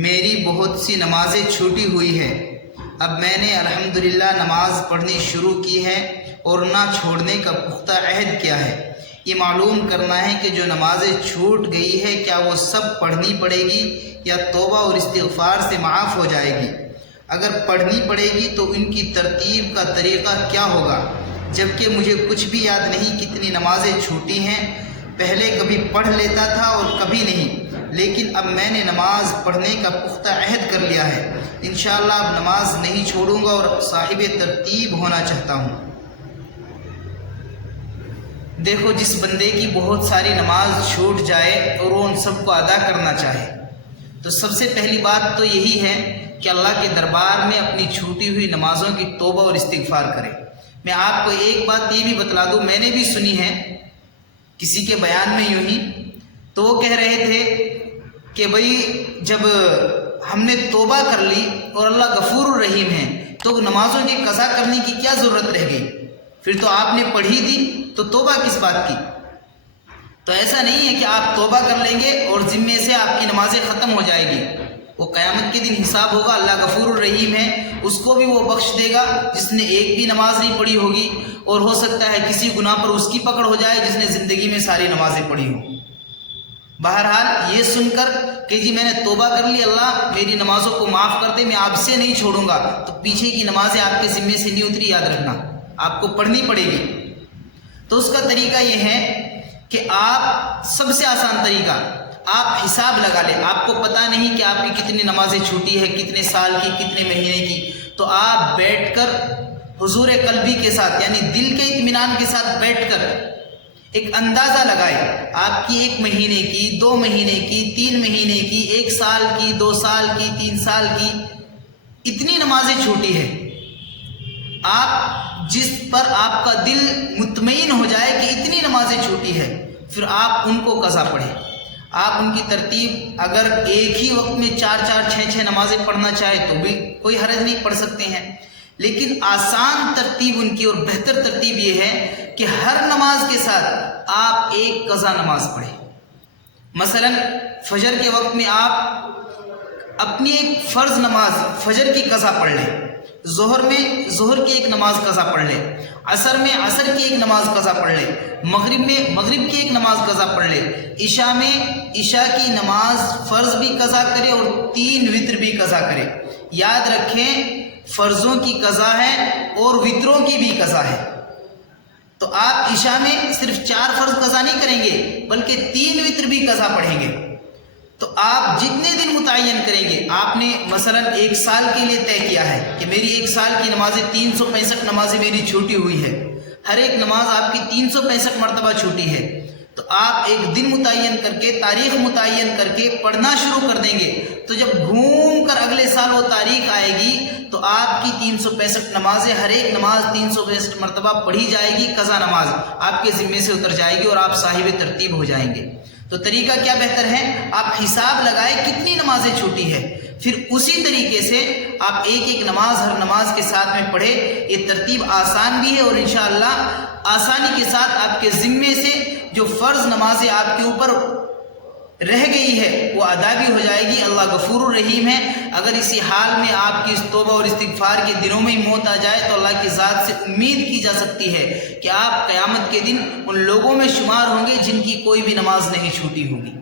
میری بہت سی نمازیں چھوٹی ہوئی ہے۔ اب میں نے الحمدللہ نماز پڑھنی شروع کی ہے اور نہ چھوڑنے کا پختہ عہد کیا ہے۔ یہ معلوم کرنا ہے کہ جو نمازیں چھوٹ گئی ہے کیا وہ سب پڑھنی پڑے گی یا توبہ اور استغفار سے معاف ہو جائے گی؟ اگر پڑھنی پڑے گی تو ان کی ترتیب کا طریقہ کیا ہوگا؟ جبکہ مجھے کچھ بھی یاد نہیں کتنی نمازیں چھوٹی ہیں۔ پہلے کبھی پڑھ لیتا تھا اور کبھی نہیں، لیکن اب میں نے نماز پڑھنے کا پختہ عہد کر لیا ہے۔ انشاءاللہ اب نماز نہیں چھوڑوں گا اور صاحب ترتیب ہونا چاہتا ہوں۔ دیکھو، جس بندے کی بہت ساری نماز چھوٹ جائے اور وہ ان سب کو ادا کرنا چاہے تو سب سے پہلی بات تو یہی ہے کہ اللہ کے دربار میں اپنی چھوٹی ہوئی نمازوں کی توبہ اور استغفار کرے۔ میں آپ کو ایک بات یہ بھی بتلا دوں، میں نے بھی سنی ہے کسی کے بیان میں یوں ہی، تو وہ کہہ رہے تھے کہ بھئی جب ہم نے توبہ کر لی اور اللہ غفور الرحیم ہے تو نمازوں کی قضا کرنے کی کیا ضرورت رہ گئی؟ پھر تو آپ نے پڑھی دی تو توبہ کس بات کی؟ تو ایسا نہیں ہے کہ آپ توبہ کر لیں گے اور ذمے سے آپ کی نمازیں ختم ہو جائے گی۔ وہ قیامت کے دن حساب ہوگا، اللہ غفور الرحیم ہے، اس کو بھی وہ بخش دے گا جس نے ایک بھی نماز نہیں پڑھی ہوگی، اور ہو سکتا ہے کسی گناہ پر اس کی پکڑ ہو جائے جس نے زندگی میں ساری نمازیں پڑھی ہوں۔ بہرحال یہ سن کر کہ جی میں نے توبہ کر لی، اللہ میری نمازوں کو معاف کر دے، میں آپ سے نہیں چھوڑوں گا، تو پیچھے کی نمازیں آپ کے ذمے سے نہیں اتری، یاد رکھنا آپ کو پڑھنی پڑے گی۔ تو اس کا طریقہ یہ ہے کہ آپ، سب سے آسان طریقہ، آپ حساب لگا لیں۔ آپ کو پتہ نہیں کہ آپ کی کتنی نمازیں چھوٹی ہے، کتنے سال کی، کتنے مہینے کی، تو آپ بیٹھ کر حضور قلبی کے ساتھ، یعنی دل کے اطمینان کے ساتھ بیٹھ کر ایک اندازہ لگائے آپ کی 1 مہینے کی، 2 مہینے کی، 3 مہینے کی، 1 سال کی، 2 سال کی، 3 سال کی، اتنی نمازیں چھوٹی ہے۔ آپ جس پر آپ کا دل مطمئن ہو جائے کہ اتنی نمازیں چھوٹی ہے، پھر آپ ان کو قضا پڑھیں۔ آپ ان کی ترتیب اگر ایک ہی وقت میں 4 6 نمازیں پڑھنا چاہے تو بھی کوئی حرج نہیں، پڑھ سکتے ہیں، لیکن آسان ترتیب ان کی اور بہتر ترتیب یہ ہے کہ ہر نماز کے ساتھ آپ ایک قضا نماز پڑھیں۔ مثلا فجر کے وقت میں آپ اپنی ایک فرض نماز فجر کی قضا پڑھ لیں، ظہر میں ظہر کی ایک نماز قضا پڑھ لیں، عصر میں عصر کی ایک نماز قضا پڑھ لیں، مغرب میں مغرب کی ایک نماز قضا پڑھ لیں، عشاء میں عشاء کی نماز فرض بھی قضا کرے اور 3 وتر بھی قضا کرے۔ یاد رکھیں فرضوں کی قضا ہے اور وتروں کی بھی قضا ہے، تو آپ عشاء میں صرف 4 فرض قضا نہیں کریں گے بلکہ 3 وتر بھی قضا پڑھیں گے۔ تو آپ جتنے دن متعین کریں گے، آپ نے مثلا 1 سال کے لیے طے کیا ہے کہ میری 1 سال کی نمازیں 365 نمازیں میری چھوٹی ہوئی ہے، ہر ایک نماز آپ کی 365 مرتبہ چھوٹی ہے، تو آپ ایک دن متعین کر کے، تاریخ متعین کر کے پڑھنا شروع کر دیں گے، تو جب گھوم کر اگلے سال وہ تاریخ آئے گی تو آپ کی 365 نمازیں، ہر ایک نماز 365 مرتبہ پڑھی جائے گی، قضا نماز آپ کے ذمے سے اتر جائے گی اور آپ صاحب ترتیب ہو جائیں گے۔ تو طریقہ کیا بہتر ہے؟ آپ حساب لگائے کتنی نمازیں چھوٹی ہے، پھر اسی طریقے سے آپ ایک نماز ہر نماز کے ساتھ میں پڑھے۔ یہ ترتیب آسان بھی ہے اور انشاءاللہ آسانی کے ساتھ آپ کے ذمے سے جو فرض نمازیں آپ کے اوپر رہ گئی ہے وہ ادا بھی ہو جائے گی۔ اللہ غفور الرحیم ہے۔ اگر اسی حال میں آپ کی اس توبہ اور استغفار کے دنوں میں ہی موت آ جائے تو اللہ کی ذات سے امید کی جا سکتی ہے کہ آپ قیامت کے دن ان لوگوں میں شمار ہوں گے جن کی کوئی بھی نماز نہیں چھوٹی ہوگی۔